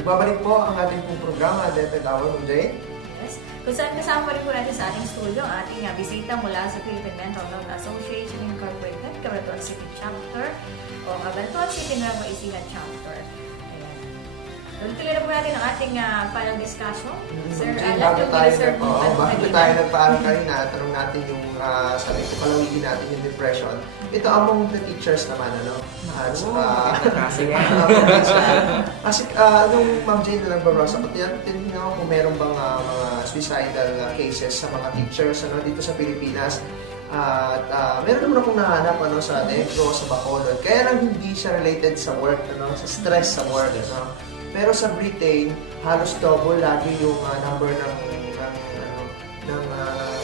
Nagbabalik po ang ating pong programa, Dental Hour ng Jay. Yes. Kung saan kasama rin po natin sa ating studio ang ating bisita mula sa Philippine Dental Health Association Incorporated, Cabanatuan City Chapter o Cabanatuan City Nueva Ecija Chapter. Ayan. Tuloy na po natin ang ating final discussion. Sir, Bago tayo nagpaalam kanina, tanong natin yung sabi ko, palawigin natin yung depression. Ito among the teachers naman, ano? Kasi nung Ma'am Jane na nagbabasa ko, tinignan ko kung meron bang mga suicidal cases sa mga teachers dito sa Pilipinas. At meron naman akong nahanap sa Negro, sa Bacolod. Kaya lang hindi siya related sa work, sa stress sa work. Pero sa Britain, halos double lagi yung number ng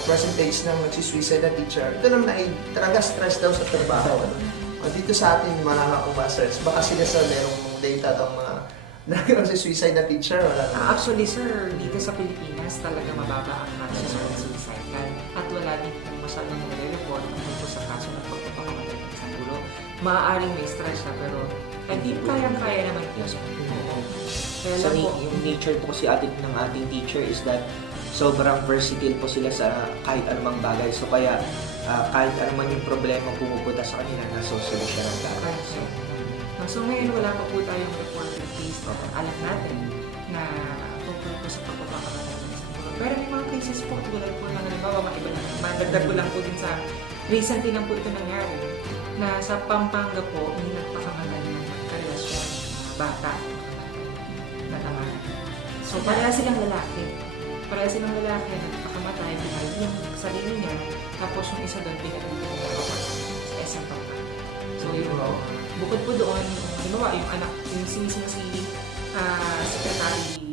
percentage ng nagsisuicide na teacher. Ito naman ay talaga stress daw sa trabaho. Dito sa atin, wala akong masters. Baka sila sa merong data itong mga nagsisuicide na teacher. Actually, sir, dito sa Pilipinas, talaga mababa ang kaso sa suicide. At wala din kung masyadong nare-report tungkol sa kaso ng pagpapakamatay sa gulo. Maaaring may stress na, pero hindi kayang-kaya naman yun. So, yung nature po kasi ng ating teacher is that sobrang versatile po sila sa kahit anumang bagay. So, kaya kahit anuman yung problema pumupunta sa kanila, nasosolusyonan natin. So, ngayon wala pa po tayong reported case. Alam natin na tungkol po sa pagpapakamatay ng siguro. Pero may mga cases po, tulad po ng halimbawa, maiba na. Madagdag ko lang po din sa recently lang po ito nangyari na sa Pampanga po, may nagpakamatay ng karelasyon ng bata na tamaan. So, pareha silang lalaki. Pareha silang lalaki na nagpakamatay, pinahal yung sarili niya, tapos yung isa doon, pinag-uwi sa SM Pampanga. So, yun po. Bukod po doon, halimbawa, yung anak, yung sinisino si Secretary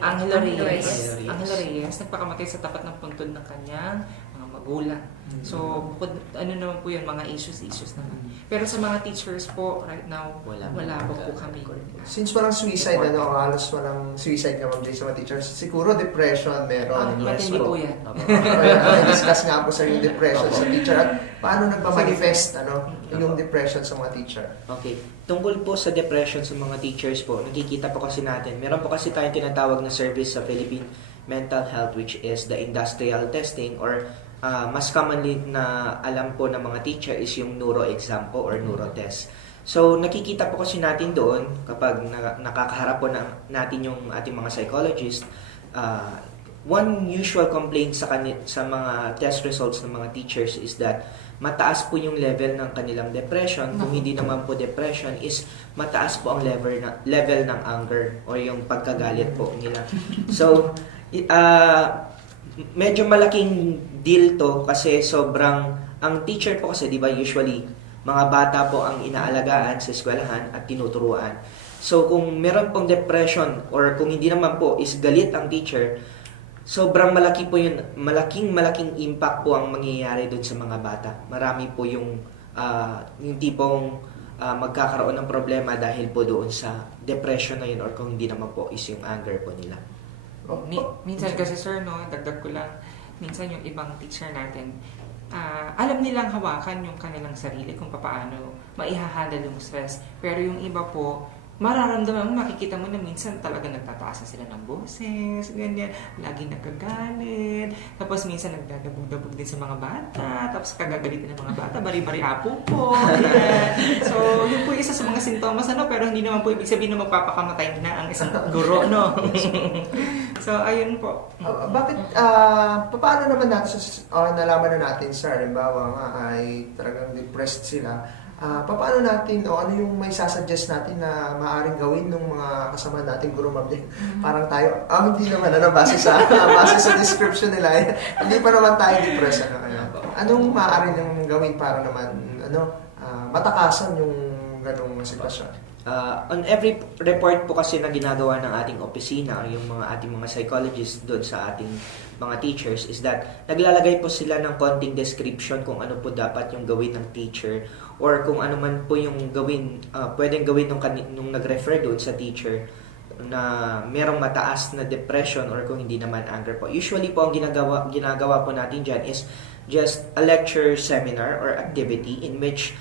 Angela Reyes, nagpakamatay sa tapat ng puntod ng kanyang mga magulang. So, bukod, ano naman po yun, mga issues naman. Pero sa mga teachers po, right now, wala po kami. Since walang suicide, halos walang suicide ka Ma'am Jay sa mga teachers, siguro depression meron. Matindi po yan. Discuss nga po sa yung depression sa teacher at paano nagpa-manifest yung depression sa mga teacher. Okay. Tungkol po sa depression sa mga teachers po, nakikita po kasi natin, meron po kasi tayong tinatawag na service sa Philippine Mental Health, which is the industrial testing, or mas commonly na alam po ng mga teacher is yung neuro exam po or neuro test. So, nakikita po kasi natin doon kapag nakakaharap po natin yung ating mga psychologist, one usual complaint sa mga test results ng mga teachers is that mataas po yung level ng kanilang depression. Kung hindi naman po depression, is mataas po ang level ng anger or yung pagkagalit po nila. So, medyo malaking deal to kasi ang teacher po kasi, di ba, usually mga bata po ang inaalagaan sa eskwelahan at tinuturuan. So, kung meron pong depression or kung hindi naman po is galit ang teacher, sobrang malaki po yun, malaking impact po ang mangyayari doon sa mga bata. Marami po yung tipong magkakaroon ng problema dahil po doon sa depression na yun, or kung hindi naman po is yung anger po nila. Minsan kasi sir, dagdag ko lang, minsan yung ibang teacher natin, alam nilang hawakan yung kanilang sarili kung paano maihahandle yung stress. Pero yung iba po, mararamdaman mo, makikita mo na minsan talaga nagtataas na sila ng boses, ganyan, lagi nagkagalit, tapos minsan nagdadabog-dabog din sa mga bata, tapos kagagalitin ng mga bata, bari-bari apo po, yan. So, yun po isa sa mga sintomas, pero hindi naman po ibig sabihin na magpapakamatay na ang isang guro, no? So, ayun po. Paano naman natin nalaman na natin, sir, halimbawa nga ay talagang depressed sila, paano natin ano yung may sasuggest natin na maaaring gawin ng mga kasama natin guro Ma'am Jane? Parang tayo, hindi naman base sa description nila, hindi pa naman tayo depressed. Anong maaaring yung gawin para naman matakasan yung ganung sitwasyon? On every report po kasi na ginagawa ng ating opisina, yung ating mga psychologists doon sa ating mga teachers, is that naglalagay po sila ng konting description kung ano po dapat yung gawin ng teacher, or kung ano man po yung pwedeng gawin nung nag-refer doon sa teacher na merong mataas na depression or kung hindi naman anger po. Usually po ang ginagawa po natin dyan is just a lecture, seminar, or activity in which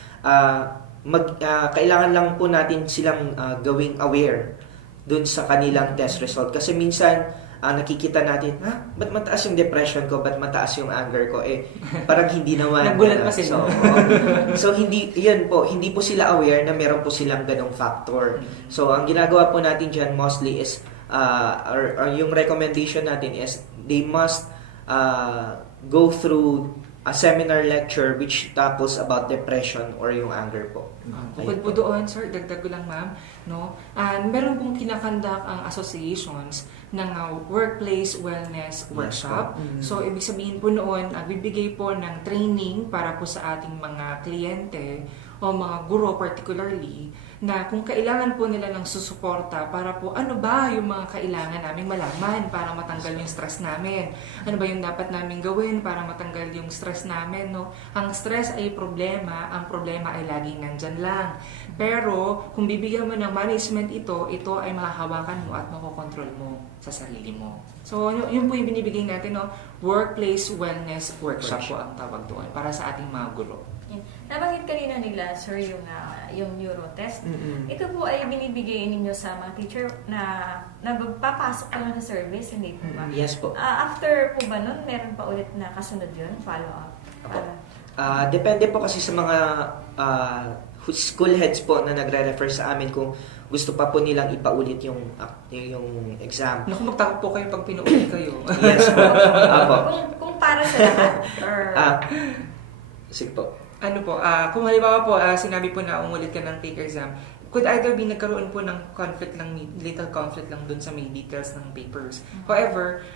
kailangan lang po natin silang gawing aware dun sa kanilang test result. Kasi minsan, nakikita natin, ba't mataas yung depression ko? Ba't mataas yung anger ko? Parang hindi naman. Nagulat pa sila. So, hindi po sila aware na meron po silang ganong factor. So, ang ginagawa po natin dyan mostly is, or yung recommendation natin is, they must go through a seminar lecture which tackles about depression or yung anger po. Bukod po doon, sir, dagdag ko lang ma'am, no? Meron pong kinakandak ang associations ng workplace wellness workshop. So, ibig sabihin po noon, bibigay po ng training para po sa ating mga kliyente o mga guro particularly, na kung kailangan po nila ng susuporta para po ano ba yung mga kailangan naming malaman para matanggal yung stress namin. Ano ba yung dapat namin gawin para matanggal yung stress namin, no? Ang stress ay problema, ang problema ay laging nandyan lang. Pero kung bibigyan mo ng management ito ay mahahawakan mo at makokontrol mo sa sarili mo. So yun po yung binibigay natin, no? Workplace Wellness Workshop po ang tawag doon para sa ating mga guro. Nabanggit kanina nila, sir, yung neuro test. Ito po ay binibigay ninyo sa mga teacher na nagpapasok pa lang sa service, hindi po ba? Yes po. After po ba nun, meron pa ulit na kasunod yun? Follow-up? Depende po kasi sa mga school heads po na nagre-refer sa amin kung gusto pa po nilang ipaulit yung exam. Naku, magtakot po kayo pag pinuulit kayo. Yes po. Apo. Kung para sa lahat? Or... Sige po. Ano po, kung halimbawa po, sinabi po na umulit ka ng take exam, could either be nagkaroon po ng little conflict lang dun sa may details ng papers. However,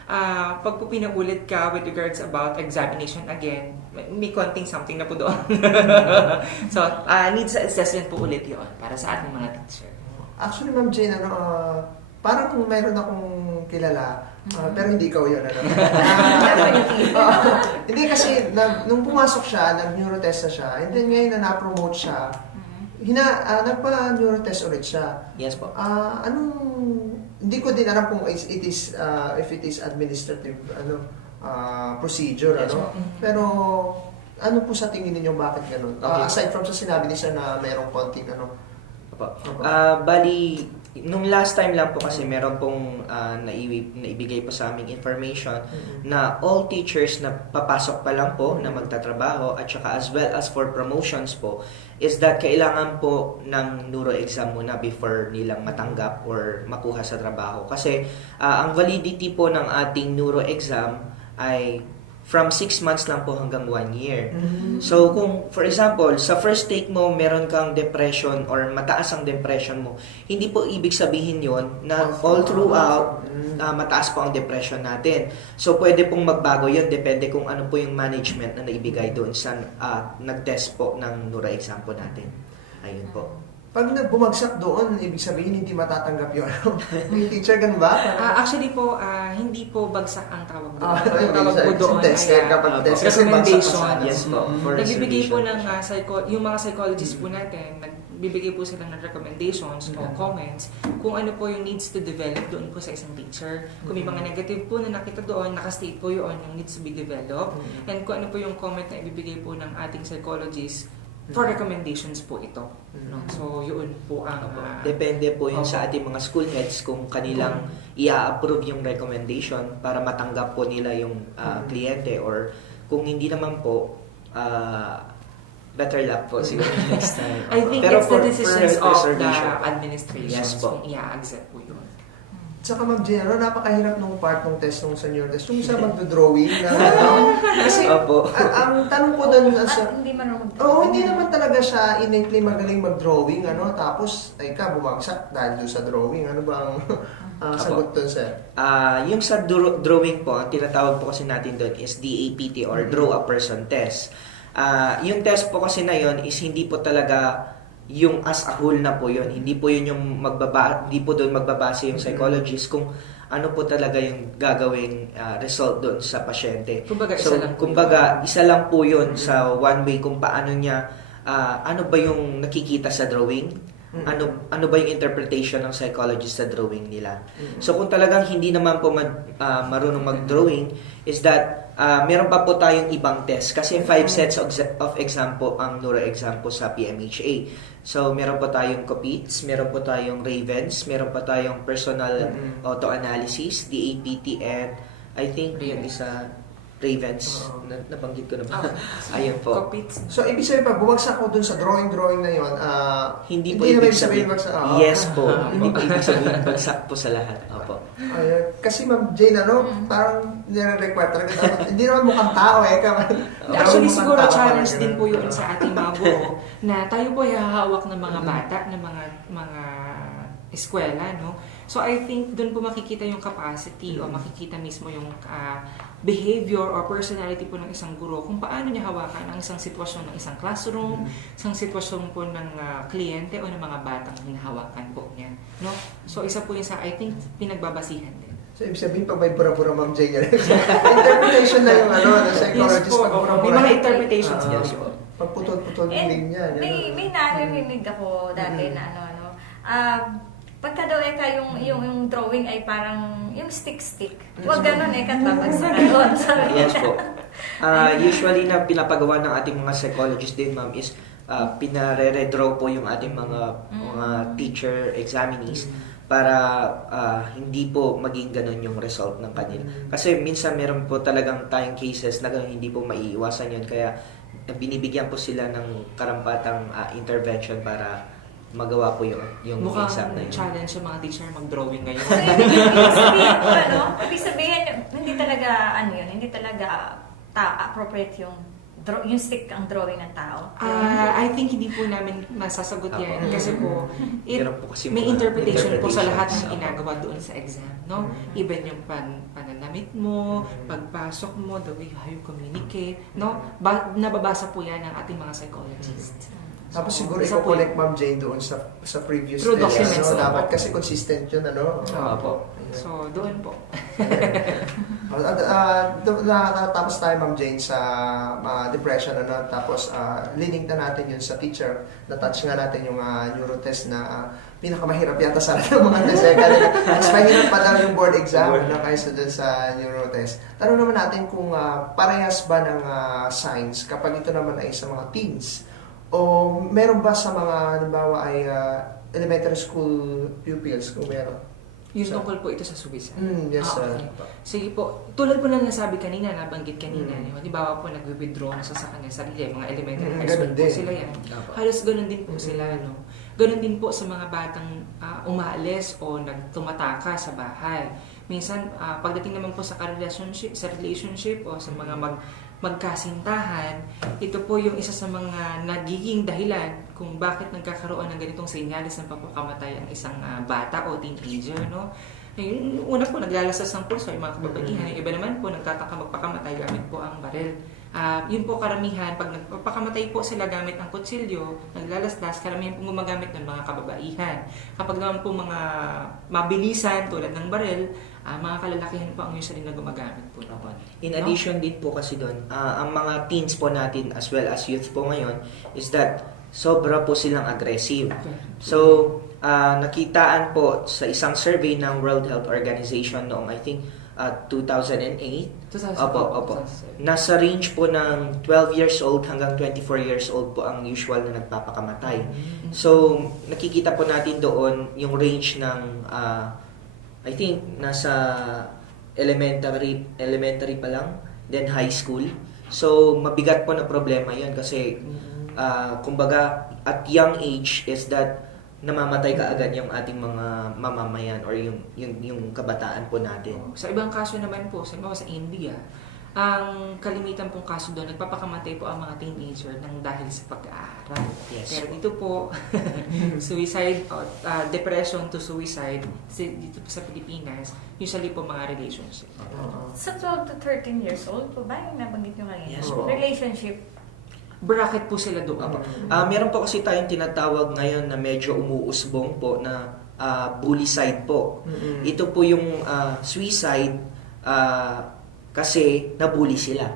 pag po pinaulit ka with regards about examination again, may konting something na po doon. So, needs assessment po ulit yun para sa ating mga teacher. Actually, Ma'am Jane, parang mayroon akong kilala, pero hindi ikaw yun. Hindi kasi, nung pumasok siya, nag-neurotest na siya, and then ngayon na na-promote siya, nagpa-neurotest ulit siya. Yes po. Hindi ko din alam kung if it is administrative procedure, Yes, pero ano po sa tingin niyo bakit ganun? Okay. Aside from sa sinabi niya na mayroong konting Bali, nung last time lang po kasi meron pong naibigay po sa aming information na all teachers na papasok pa lang po na magtatrabaho at saka as well as for promotions po is that kailangan po ng neuro exam muna before nilang matanggap or makuha sa trabaho. Kasi ang validity po ng ating neuro exam ay from 6 months lang po hanggang 1 year. So, kung, for example, sa first take mo, meron kang depression or mataas ang depression mo, hindi po ibig sabihin yon na all throughout, mataas po ang depression natin. So, pwede pong magbago yun, depende kung ano po yung management na naibigay doon sa nag-test po ng neuro exam po natin. Ayun po. Pag bumagsak doon, ibig sabihin hindi matatanggap yun. Yung teacher, ganun ba? Actually po, hindi po bagsak ang tawag doon. Ang tawag po doon test, kapag test, kasi recommendation. bagsak Yes po. For Nagbibigay po resolution. ng yung mga psychologists po natin, nagbibigay po sila ng recommendations o comments kung ano po yung needs to develop doon po sa isang teacher. Kung may mga negative po na nakita doon, nakastate po yun yung needs to be developed. And kung ano po yung comment na ibibigay po ng ating psychologist for recommendations po ito. No? So, yun po ang... Depende po yun sa ating mga school heads kung kanilang i-approve yung recommendation para matanggap po nila yung kliyente or kung hindi naman po, better luck po siguro next time. I think Pero it's the decisions of the reservation. administration Yes po. kung i-accept po yun. Saka Ma'am Jane, napakahirap nung part ng test nung sa neurotest. Yung isa magdo-drawing na kasi Opo. ang tanong ko doon Hindi man hindi naman talaga siya innately magaling mag-drawing, tapos bumagsak dahil doon sa drawing. Ano ba ang sagot doon, sir? Yung sa drawing po, ang tinatawag po kasi natin doon is DAPT or Draw a Person Test. Yung test po kasi na yon is hindi po talaga yung as a whole na po yun. Hindi po yun yung hindi po doon magbabase yung psychologist kung ano po talaga yung gagawing result doon sa pasyente. Kumbaga, isa lang po yun sa one way kung paano niya, ano ba yung nakikita sa drawing, ano ba yung interpretation ng psychologist sa drawing nila. Mm. So kung talagang hindi naman po marunong mag-drawing, is that meron pa po tayong ibang test. Kasi 5 sets of exam po ang neuro exam po sa PMHA. So meron po tayong COPITS, meron po tayong RAVENS, meron pa tayong personal auto-analysis, DAPT, and I think yung isa RAVENS. Nabanggit ko na ba? Ayun po. Cockpits. So, ibig sabihin pa, bumagsak ko dun sa drawing na yon. Hindi po naman ibig sabihin. bagsak. Yes po. Hindi po ibig sabihin bagsak po sa lahat. Opo. Ayun. Kasi Ma'am Jane, parang nire-require talaga dapat. Hindi naman mukhang tao Actually, Mukhang siguro tao, challenge parang din po ganun. yun sa ating mga guro na tayo po ay hahawak ng mga bata, ng mga eskwela, no? So I think doon po makikita yung capacity o makikita mismo yung behavior or personality po ng isang guro kung paano niya hawakan ang isang sitwasyon ng isang classroom, isang sitwasyon po ng kliyente o ng mga batang hinahawakan po niya, no? So isa po yun sa I think pinagbabasihan din. So, ibig sabihin, pag may pura-pura Ma'am Jane, interpretation na yung ng psychologist, Yes po, pag pura-pura. may mga interpretations Ah, yes po. Pag putol-putol yung linya. May narinig ako dati na pagka daw yung drawing ay parang yung stick. Huwag ganun kapag sa kanon. Yes po. Usually na pinapagawa ng ating mga psychologist din, ma'am, is pinare-redraw po yung ating mga teacher examinees para hindi po maging ganun yung result ng kanila. Kasi minsan meron po talagang tayong cases na ganun, hindi po maiiwasan yun. Kaya binibigyan po sila ng karampatang intervention para magawa po yung Mukhang exam na yun. challenge yung mga teacher mag-drawing ngayon. So, ibig sabihin, hindi talaga, hindi talaga appropriate yung stick ang drawing ng tao. I think hindi po namin masasagot yan Apo. kasi po Meron po kasi may mga interpretation po sa lahat ng interpretations. ginagawa doon sa exam, no? Even yung pananamit mo, pagpasok mo, the way how you communicate, no? Nababasa po yan ng ating mga psychologists. Tapos siguro isa po i-connect Ma'am Jane doon sa previous Through test. documents, So, no? dapat kasi consistent yun, Opo. So, doon po. Tapos tayo Ma'am Jane sa depression, tapos lining na natin yun sa teacher. Na-touch nga natin yung neurotest na pinakamahirap yata sa lahat ng mga test. Mas mahirap pa daw yung board exam kaysa dun sa neurotest. Tanong naman natin kung parehas ba ng signs kapag ito naman ay sa mga teens. O meron ba sa mga, halimbawa ay elementary school pupils, kung meron? Yung tungkol po ito sa suicide. Yes, sir. Okay. Sige po, tulad po na nasabi kanina, nabanggit kanina, di ba po nag-withdraw na sa kanya sarili, mga elementary high school ganun po din. sila yan. Opo. Halos ganun din po sila, no? Ganun din po sa mga batang umaalis o nagtumataka sa bahay. Minsan, pagdating naman po sa relationship o sa mga magkasintahan, ito po yung isa sa mga nagiging dahilan kung bakit nagkakaroon ng ganitong senyales ng pagpapakamatay ang isang bata o teenager, no? Yung una po, naglalasas ng pulso yung mga kababaihan. Yung iba naman po, nagtataka magpakamatay gamit po ang baril. Yun po karamihan, pag nagpapakamatay po sila gamit ang kutsilyo, naglalaslas, karamihan po gumagamit ng mga kababaihan. Kapag naman po mga mabilisan tulad ng baril, mga kalalakihan po ang usually na gumagamit po. In addition din po kasi doon, ang mga teens po natin as well as youth po ngayon is that sobra po silang aggressive. So, nakitaan po sa isang survey ng World Health Organization noong I think 2008. Opo. Nasa range po ng 12 years old hanggang 24 years old po ang usual na nagpapakamatay. So, nakikita po natin doon yung range ng I think nasa elementary pa lang, then high school. So, mabigat po na problema 'yon kasi kumbaga at young age is that namamatay kaagad yung ating mga mamamayan or yung kabataan po natin. Sa ibang kaso naman po, sa India, ang kalimitan pong kaso doon, nagpapakamatay po ang mga teenager ng dahil sa pag-aaral. Yes. Pero dito po, suicide, depression to suicide, dito po sa Pilipinas, usually po mga relationship. Sa 12 to 13 years old po ba yung nabanggit nyo kanina? Yes po. Relationship. Bracket po sila doon. Meron po kasi tayong tinatawag ngayon na medyo umuusbong po na bullycide po. Ito po yung suicide kasi nabully sila.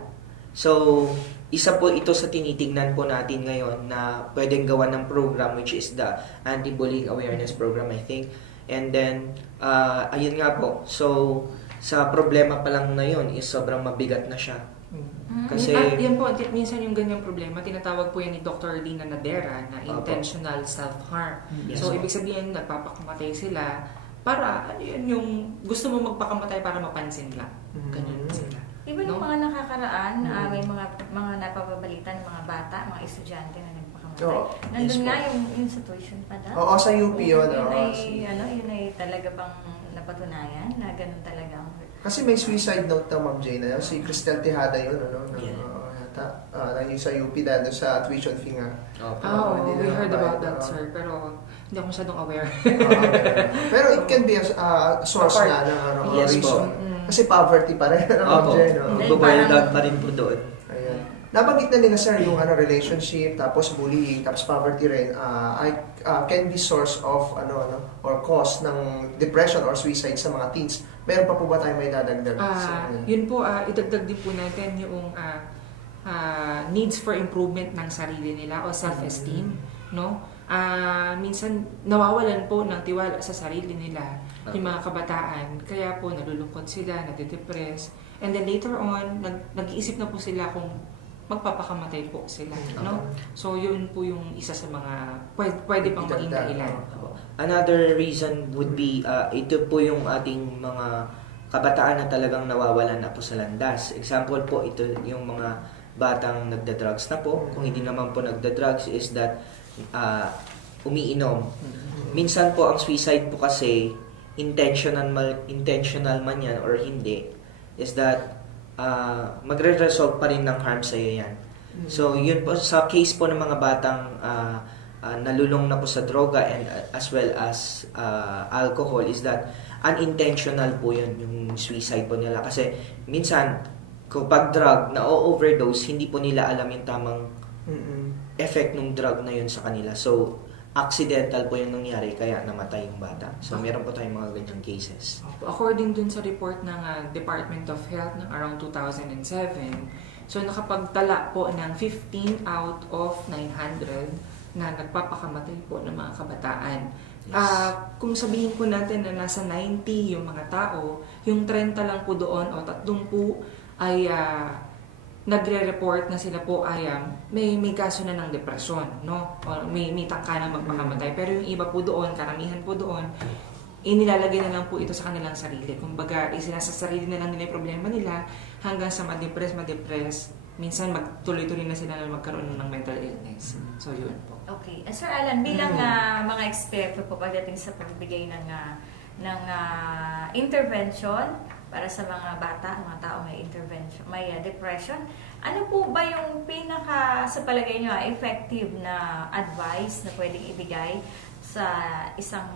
So, isa po ito sa tinitingnan po natin ngayon na pwedeng gawa ng program, which is the Anti-Bullying Awareness Program, I think. And then, ayun nga po. So, sa problema pa lang na yun is sobrang mabigat na siya. Kasi, yan po, minsan yung ganyang problema, tinatawag po yan ni Dr. Lina Nadera na intentional self-harm. Yes, So, po. ibig sabihin, nagpapakamatay sila para, ano yun, yung gusto mo magpakamatay para mapansin lang. Ganyan sila. Iba yung No? mga nakakaraan, may mga napapabalitan ng mga bata, mga estudyante na nagpakamatay. Oo. Nandun Yes, nga yung sa tuition pa daw. Oo, sa UP yun. Yun oo. yun ay talaga bang napatunayan na ganun talaga ang Kasi may suicide note na Ma'am Jane na yun. Si Cristel Tejada yun, ano? Yeah. Yata. Nanging sa UP dahil doon sa tuition fee nga. Opo. hindi We na heard about nabayad, that, sir. Pero hindi ako masyadong aware. Pero it can be a source na ng ano, Yes reason. po. Kasi poverty pa rin, ano, Ma'am Opo. Jane. no? Magbabayad out pa rin po doon. Ayan. Nabanggit na nila sir yung relationship, tapos bullying, tapos poverty rin can be source of or cause ng depression or suicide sa mga teens. Meron pa po ba tayong may dadagdag? Yun po, idagdag din po natin yung needs for improvement ng sarili nila o self-esteem, no? Minsan nawawalan po ng tiwala sa sarili nila yung mga kabataan, kaya po nalulungkot sila, nade-depress, and then later on nag-iisip na po sila kung magpapakamatay po sila, no? So yun po yung isa sa mga pwede pang maging dahilan. Another reason would be, ito po yung ating mga kabataan na talagang nawawalan na po sa landas. Example po, ito yung mga batang nagda-drugs na po. Kung hindi naman po nagda-drugs is that umiinom. Minsan po ang suicide po kasi intentional man yan or hindi, is that magre-result pa rin ng harm sa'yo yan. So yun po, sa case po ng mga batang nalulong na po sa droga and as well as alcohol, is that unintentional po yun, yung suicide po nila. Kasi minsan, kapag drug na overdose, hindi po nila alam yung tamang effect ng drug na yun sa kanila. So, accidental po yung nangyari, kaya namatay yung bata. So, meron po tayong mga ganyang cases. According dun sa report ng Department of Health ng around 2007, so nakapagtala po ng 15 out of 900 na nagpapakamatay po ng mga kabataan. Yes. Kung sabihin po natin na nasa 90 yung mga tao, yung 30 lang po doon o 30 ay nagre-report na sila po ay may kaso na ng depresyon, no? O may tangka na magpakamatay. Pero yung iba po doon, karamihan po doon, inilalagay na lang po ito sa kanilang sarili. Kumbaga, isinasasarili na lang nila yung problema nila hanggang sa ma-depress. Minsan magtuloy-tuloy na sila na magkaroon ng mental illness. So, yun po. Okay. Sir Alan, bilang mga eksperto po pagdating sa pagbibigay ng intervention para sa mga bata, mga tao may intervention, may depression, ano po ba yung sa palagay nyo, effective na advice na pwedeng ibigay sa isang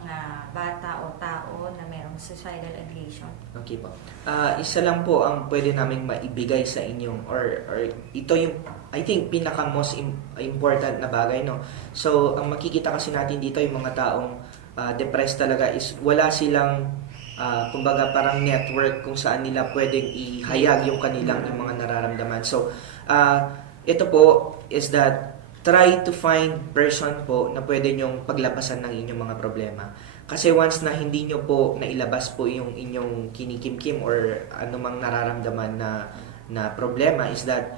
bata o tao na mayroong suicidal ideation? Okay po. Isa lang po ang pwede naming maibigay sa inyong or ito yung I think pinaka most important na bagay, no. So ang makikita kasi natin dito yung mga taong depressed talaga is wala silang kumbaga parang network kung saan nila pwedeng ihayag yung kanilang yung mga nararamdaman. So ito po is that try to find person po na pwede nyong paglabasan ng inyong mga problema. Kasi once na hindi nyo po nailabas po yung inyong kinikimkim or anumang nararamdaman na problema, is that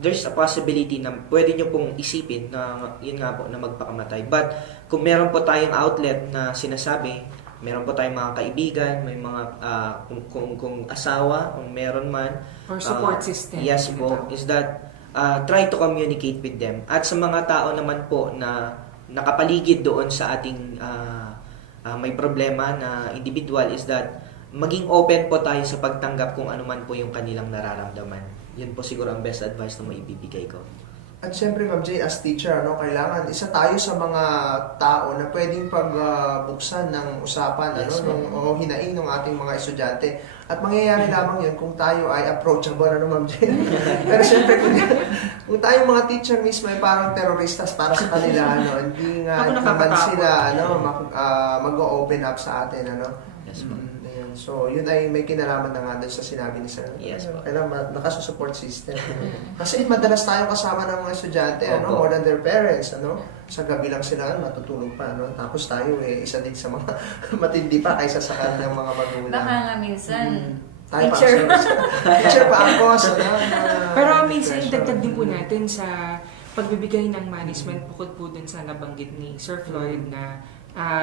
there's a possibility na pwede nyo pong isipin na yun nga po na magpakamatay. But kung meron po tayong outlet na sinasabi, meron po tayong mga kaibigan, may mga kung asawa, kung meron man, Or support system. Yes po, is that try to communicate with them. At sa mga tao naman po na nakapaligid doon sa ating may problema na individual, is that maging open po tayo sa pagtanggap kung ano man po yung kanilang nararamdaman. Yun po siguro ang best advice na maibibigay ko. At syempre, Ma'am Jay, as teacher, kailangan isa tayo sa mga tao na pwedeng pagbuksan ng usapan, Yes, o hinaing ng ating mga estudyante. At mangyayari lamang yun kung tayo ay approachable, Ma'am Jay? Pero syempre, kung tayong mga teacher mismo ay parang teroristas para sa kanila, hindi nga Ako naman nakakatakot. sila, mag-open up sa atin, Yes po. Ayun. So, yun ay may kinalaman na nga doon sa sinabi ni Sir. Yes po. Kailangan nakasupport system. Kasi madalas tayong kasama ng mga estudyante, Opo. more than their parents, Sa gabi lang sila, matutulog pa, Tapos tayo, isa din sa mga matindi pa kaysa sa kanilang mga magulang. Baka nga minsan, Tayo pa teacher. teacher pa ang boss, Pero minsan, dagdag din po natin sa pagbibigay ng management bukod po dun sa nabanggit ni Sir Floyd na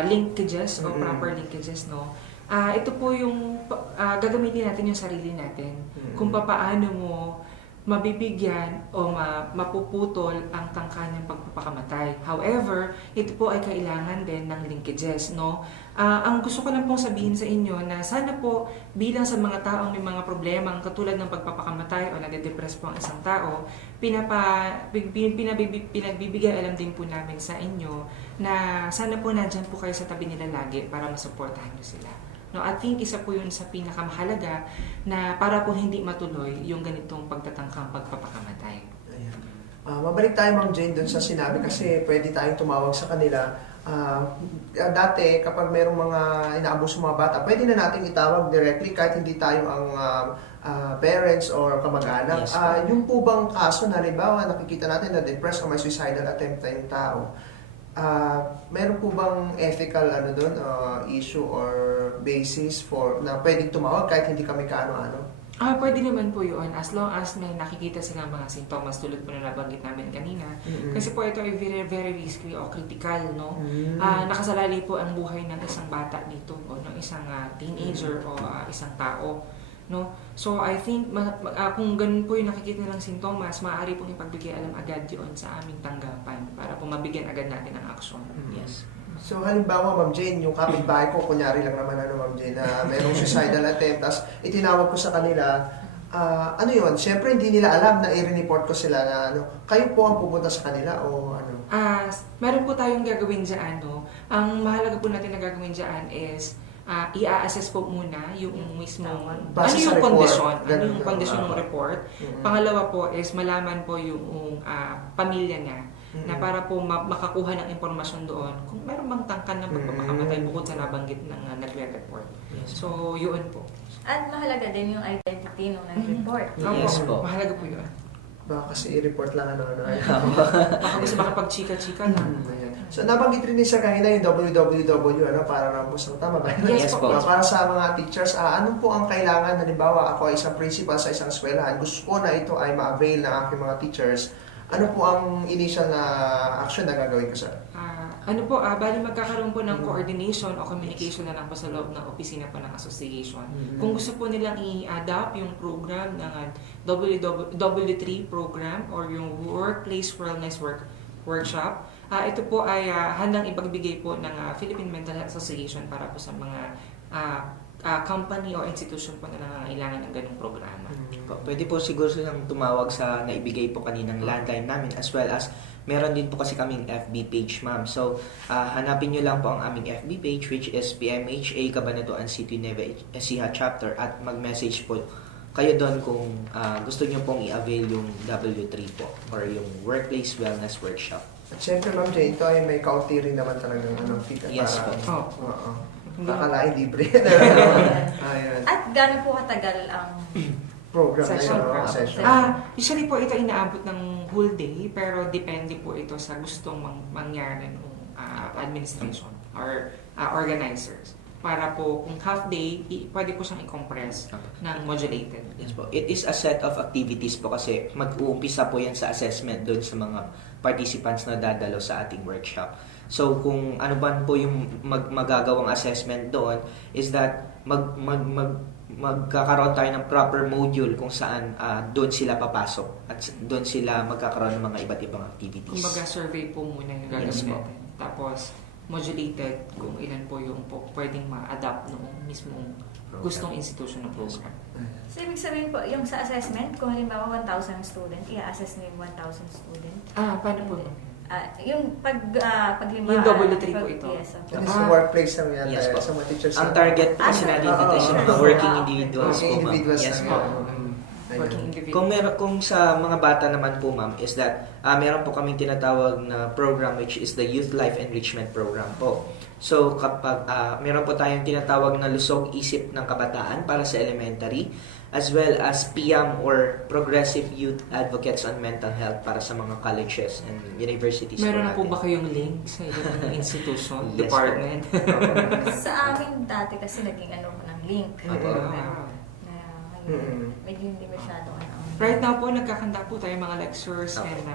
linkages o proper linkages, ito po yung gagamitin natin yung sarili natin. Kung papaano mo mabibigyan o mapuputol ang tangka ng pagpapakamatay. However, ito po ay kailangan din ng linkages, ang gusto ko lang pong sabihin sa inyo na sana po bilang sa mga taong may mga problema katulad ng pagpapakamatay o nade-depress po ang isang tao, pinagbibigay alam din po namin sa inyo na sana po nandyan po kayo sa tabi nila lagi para masuportahan nyo sila. I think isa po yun sa pinakamahalaga na para po hindi matuloy yung ganitong pagtatangkang pagpapakamatay. Ayan. Mabalik tayo, Ma'am Jane, doon sa sinabi kasi pwede tayong tumawag sa kanila. Dati, kapag mayroong mga inaabuso mga bata, pwede na natin itawag directly kahit hindi tayo ang parents or kamag-anak. Yes, Yung po bang kaso na halimbawa nakikita natin na depressed o may suicidal attempt na yung tao, meron po bang ethical issue or basis for na pwedeng tumawag kahit hindi kami kaano-ano? Pwede naman po yun as long as may nakikita silang mga sintomas tulad po na nabanggit namin kanina. Kasi po ito ay very, very risky o critical, nakasalalay po ang buhay ng isang bata dito o ng isang teenager o isang tao. So I think kung ganun po yung nakikita nilang sintomas, maaari pong ipagbigay alam agad yun sa aming tanggapan para po mabigyan agad natin ng aksyon. Yes. So halimbawa, Ma'am Jane, yung kapitbahay ko, kunyari lang naman Ma'am Jane, na merong suicidal attempt, tapos itinawag ko sa kanila, ano yun, syempre hindi nila alam na i-report ko sila na kayo po ang pupunta sa kanila o ano? Meron po tayong gagawin dyan, Ang mahalaga po natin na gagawin dyan is i-assess po muna yung mismong Base sa yung report. kondisyon, Ganun yung po. kondisyon ng report. Pangalawa po is malaman po yung pamilya niya na para po makakuha ng impormasyon doon kung meron bang tangkan ng pagpapakamatay bukod sa nabanggit ng nagre-report. So, yun po. At mahalaga din yung identity nung nag-report. Yes po. Mahalaga po yun. Baka kasi i-report lang Baka gusto makapag-chika-chika lang. Ayan. So nabanggit rin ni Sir kanina yung www, para lang po sa tama ba? Yes po. Para sa mga teachers, ano po ang kailangan, halimbawa ako ay isang principal sa isang eskwelahan, gusto ko na ito ay ma-avail ng aking mga teachers, ano po ang initial na action na gagawin ko, sir? Bali magkakaroon po ng coordination o communication na lang po sa loob ng opisina po ng association. Kung gusto po nilang i-adapt yung program ng W3 program or yung Workplace Wellness Workshop, ito po ay handang ipagbigay po ng Philippine Mental Health Association para po sa mga company o institution po na nangangailangan ng ganung programa. Pwede po siguro silang tumawag sa naibigay po kaninang landline namin as well as meron din po kasi kaming FB page, ma'am. So, hanapin nyo lang po ang aming FB page which is PMHA Cabanatuan City Nueva Ecija Chapter at mag-message po kayo doon kung gusto nyo pong i-avail yung W3 po or yung Workplace Wellness Workshop. At syempre, Ma'am Jane, ito ay may kaunti rin naman talagang fit at Yes po. Oo. Akalain libre. Ayun. At gano'n po katagal ang Program Session. na yun, session. Usually po ito inaabot ng whole day pero depende po ito sa gustong mangyari ng administration or organizers. Para po kung half day, pwede po siyang i-compress ng modulated. Yes po. It is a set of activities po kasi mag-uumpisa po yan sa assessment doon sa mga participants na dadalo sa ating workshop. So kung ano ba po yung magagawang assessment doon is that magkakaroon tayo ng proper module kung saan doon sila papasok at doon sila magkakaroon ng mga iba't ibang activities. Kumbaga survey po muna yung gagawin Yes po. natin. Tapos modulated kung ilan po yung pwedeng ma-adapt noong mismong gustong institution ng program. So, ibig sabihin po, yung sa assessment, kung halimbawa 1,000 student, i-assess na yung 1,000 student. Paano po? Yung Yung W3 po ito. Yes, At least sa workplace lang yan. Yes po. Sa mga teachers. Ang target po kasi natin dito is yung mga working individuals po, ma'am. Individuals Yes lang po. yan. working individual. Kung sa mga bata naman po ma'am is that meron po kaming tinatawag na program which is the Youth Life Enrichment Program po. So kapag meron po tayong tinatawag na lusog isip ng kabataan para sa elementary, as well as PIAM or Progressive Youth Advocates on Mental Health para sa mga colleges and universities. Meron na po natin. ba kayong link sa inyong institution, Yes, department? Sa amin dati kasi naging ano ko ng link. Opo. Wow. Na, ayun, medyo hindi masyado ano. Right now po, nagkakanda po tayo mga lectures Okay. and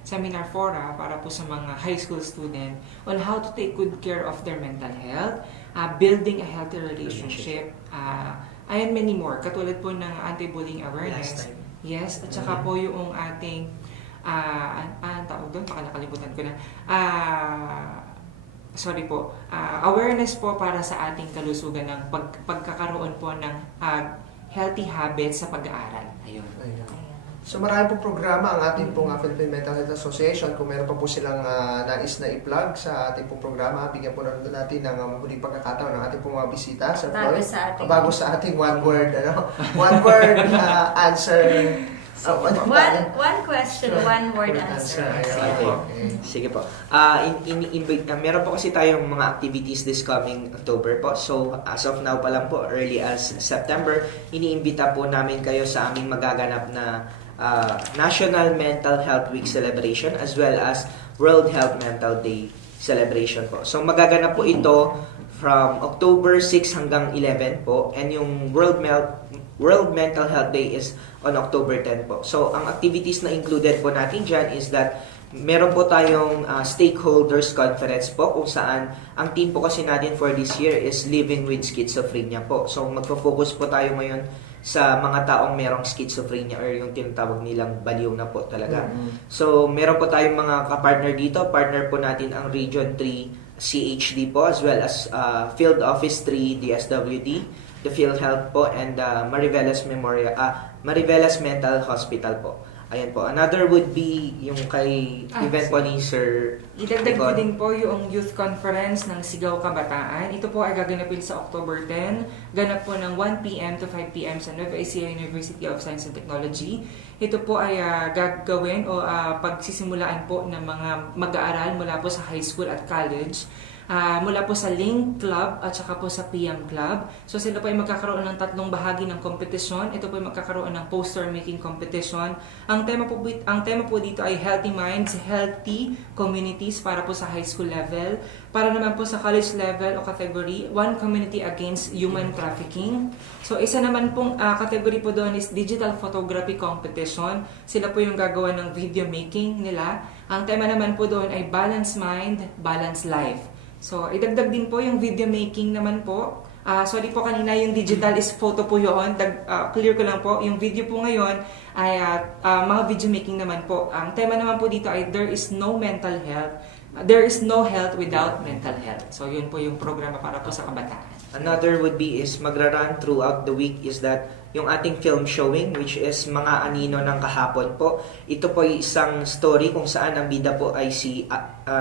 seminar fora para po sa mga high school student on how to take good care of their mental health, building a healthy relationship, and many more. Katulad po ng anti-bullying awareness. Last time. Yes, at saka po yung ating, ang tawag doon, baka nakalimutan ko na. Sorry po, awareness po para sa ating kalusugan ng pagkakaroon po ng healthy habits sa pag-aaral. Ayun. Ayan. Ayan. So marami pong programa ang ating pong Philippine Mental Health Association. Kung meron pa po silang nais na i-plug sa ating pong programa, bigyan po natin ng muling pagkakataon ng ating pong mga bisita. Sir Floyd. Bago sa ating one word answer. One question, one word answer. Okay. Sige po. Meron po kasi tayong mga activities this coming October po. So, as of now pa lang po, early as September, iniimbita po namin kayo sa aming magaganap na National Mental Health Week celebration as well as World Health Mental Day celebration po. So, magaganap po ito from October 6 hanggang 11 po, and yung World Mental Health Day is on October 10 po. So, ang activities na included po natin dyan is that meron po tayong stakeholders conference po kung saan ang team po kasi natin for this year is living with schizophrenia po. So, magpo-focus po tayo ngayon sa mga taong merong schizophrenia or yung tinatawag nilang baliw na po talaga. So, meron po tayong mga kapartner dito. Partner po natin ang Region 3 CHD po as well as Field Office 3 DSWD, the PhilHealth po, and Mariveles Mental Hospital po. Ayan po. Another would be yung kay event po ni Sir Idagdag ko Icon. din po yung youth conference ng Sigaw Kabataan. Ito po ay gaganapin sa October 10. Ganap po ng 1 p.m. to 5 p.m. sa Nueva Ecija University of Science and Technology. Ito po ay gagawin o pagsisimulaan po ng mga mag-aaral mula po sa high school at college. Mula po sa Link Club at saka po sa PM Club. So sila po ay magkakaroon ng 3 bahagi ng kompetisyon. Ito po ay magkakaroon ng poster making competition. Ang tema po dito ay Healthy Minds, Healthy Communities para po sa high school level. Para naman po sa college level o category, One Community Against Human Trafficking. So isa naman pong category po doon is Digital Photography Competition. Sila po yung gagawa ng video making nila. Ang tema naman po doon ay Balance Mind, Balance Life. So, idagdag din po yung video making naman po. Sorry po kanina, yung digital is photo po yun. Clear ko lang po. Yung video po ngayon ay mga video making naman po. Ang tema naman po dito ay There is no health without mental health. So, yun po yung programa para po sa kabataan. Another would be is magra-run throughout the week is that yung ating film showing which is Mga Anino ng Kahapon po. Ito po ay isang story kung saan ang bida po ay si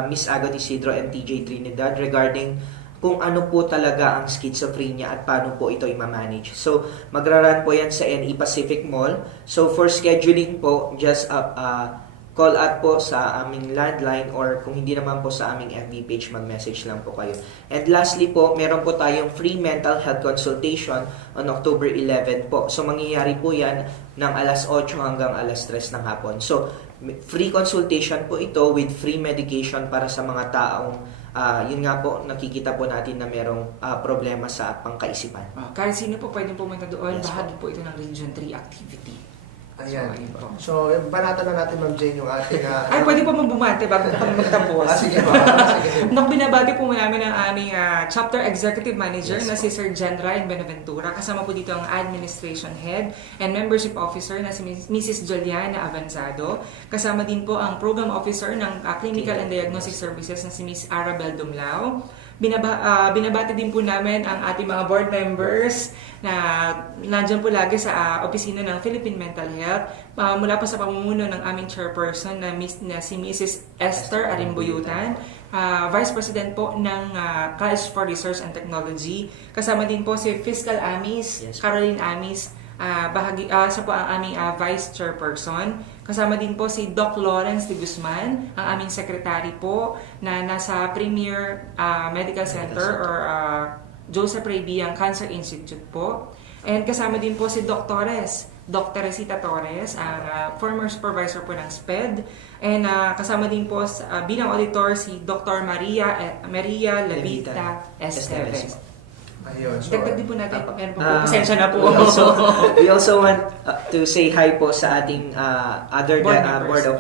Miss Agot Isidro and TJ Trinidad regarding kung ano po talaga ang schizophrenia at paano po ito i-manage. So, magra-run po yan sa NE Pacific Mall. So, for scheduling po, just call out po sa aming landline or kung hindi naman po sa aming FB page, mag-message lang po kayo. And lastly po, meron po tayong free mental health consultation on October 11 po. So, mangyayari po yan ng alas 8 hanggang alas 3 ng hapon. So, free consultation po ito with free medication para sa mga taong yun nga po, nakikita po natin na merong problema sa pangkaisipan. Kahit sino po pwedeng pumunta doon, Yes, bahagi po ito ng Region 3 activity. Ayan. So, ayun po. So, banatan na natin, Ma'am Jane, yung ating... Ay, pwede po bumate bago kami magtapos. Sige po. Sige. Binabati po namin ang aming chapter executive manager na si Sir Jen Ryan Benaventura. Kasama po dito ang administration head and membership officer na si Mrs. Juliana Avanzado. Kasama din po ang program officer ng clinical and diagnostic services na si Miss Arabel Dumlao. Binabati din po namin ang ating mga board members na nandyan po lagi sa opisina ng Philippine Mental Health. Mula po sa pamumuno ng aming chairperson na si Mrs. Esther Arimbuyutan, Vice President po ng College for Research and Technology. Kasama din po si Fiscal Amis, Yes. Caroline Amis, Siya po ang aming Vice Chairperson. Kasama din po si Doc Lawrence de Guzman, ang aming secretary po na nasa Premier Medical Center or Joseph Ray Biang Cancer Institute po. And kasama din po si Dr. Teresita Torres, ang former supervisor po ng SPED. And kasama din po bilang auditor si Dr. Maria Levita Esteves. Ayun. So, Dagdag din po natin. Meron po po. Pasensya na po. We also want to say hi po sa ating other Board members. board of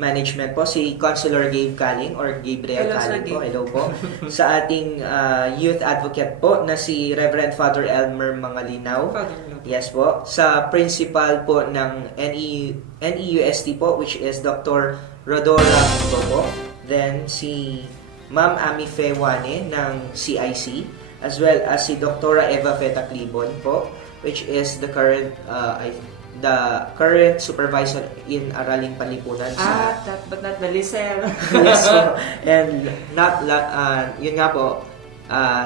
management po, si Councilor Gabe Caling or Gabriel Hello, Sir Caling po. Gabe. Hello po. Sa ating youth advocate po na si Reverend Father Elmer Mangalinaw. Yes po. Sa principal po ng NEUST po, which is Dr. Rodora po. Then si Ma'am Ami Fewane ng CIC, as well as si Dr. Eva Feta Clibon po, which is the current supervisor in Araling Panlipunan. But not the Lisel. Yes po. And yun nga po,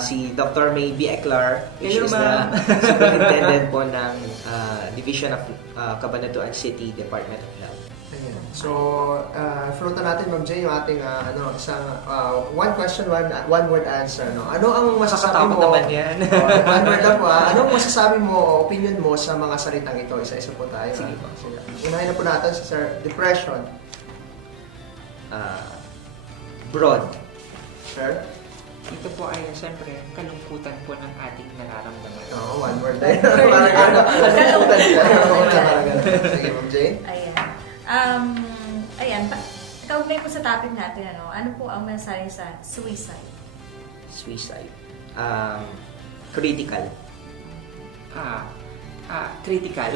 si Dr. May B. Eclar, which Hello, is ma'am. the superintendent po ng Division of Cabanatuan City Department of Health. Ayan. So, floatan natin, Ma'am Jane, yung ating isang one question, one word answer. No? Ano ang masasabi Nakakatakot mo? naman yan. One word lang po. Ano ang masasabi mo o opinion mo sa mga salitang ito? Isa-isa po tayo. Sige po. Unahin na po natin si Sir. Depression. Broad. Sir? Ito po ay siyempre kalungkutan po ng ating nararamdaman. Oo, one word din. Parang gano'n. Kalungkutan. Parang gano'n. Sige, Ma'am Jane. Ayan. Kaugnay po sa topic natin, ano po ang mensahe sa suicide? Suicide. Critical. Critical.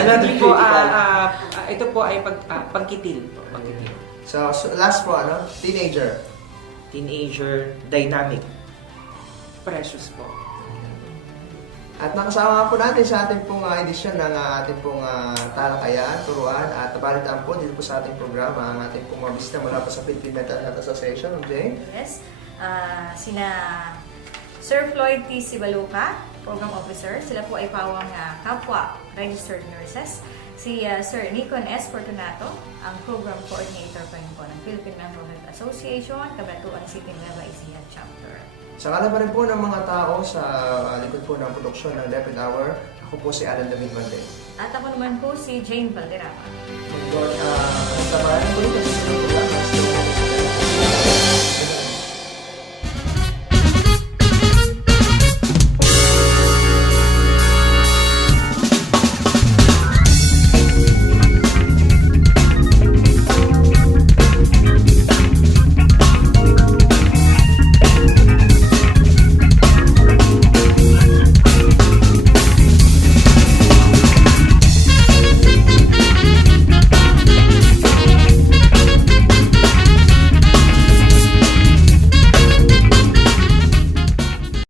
Ano Hindi po, critical? ito po ay pagkitil. Pagkitil. So, last po, teenager. Teenager, dynamic. Precious po. At nakasama po natin sa ating pong edisyon ng ating pong talakayan, turuan at balitaan po dito po sa ating programa ang ating pong mga bisita mula po sa Philippine Mental Health Association. Jane? Yes. Sina Sir Floyd T. Sibaluca, Program Officer. Sila po ay pawang kapwa registered nurses. Si Sir Nikon S. Fortunato, ang Program Coordinator po yun po ng Philippine Mental Health Association, Cabanatuan City Nueva Ecija Chapter. Sa kanan pa rin po ng mga tao sa likod po ng produksyon ng Rapid Hour, ako po si Alan David Mande. At ako naman po si Jane Valderrama. Samahan po ito sa